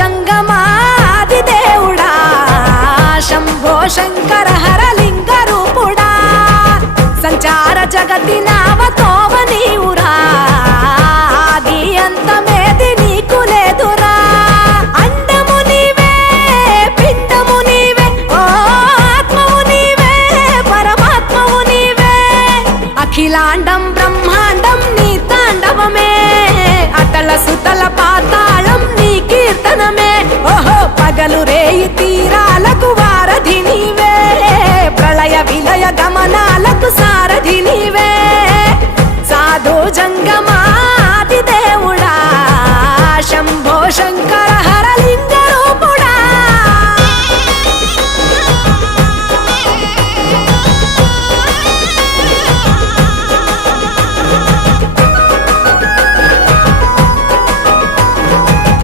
జంగమాది దేవుడా శంభో శంకర హరలింగ రూపుడా సంచార జగతి నావతోవ నీవురా ఆది అంతమేది నీకు లేదురా అండము నీవే పిండము నీవే ఓ ఆత్మవు నీవే పరమాత్మవు నీవే అఖిలాండం బ్రహ్మాండం నీ తాండవమే అతల సుతల పాతాళం నీ కీర్తనమే ఓహో పగలు రేయి తీరాలకు వారధి నీవే ప్రళయ విలయ గమనాలకు సారథి నీవే సాధు జంగమా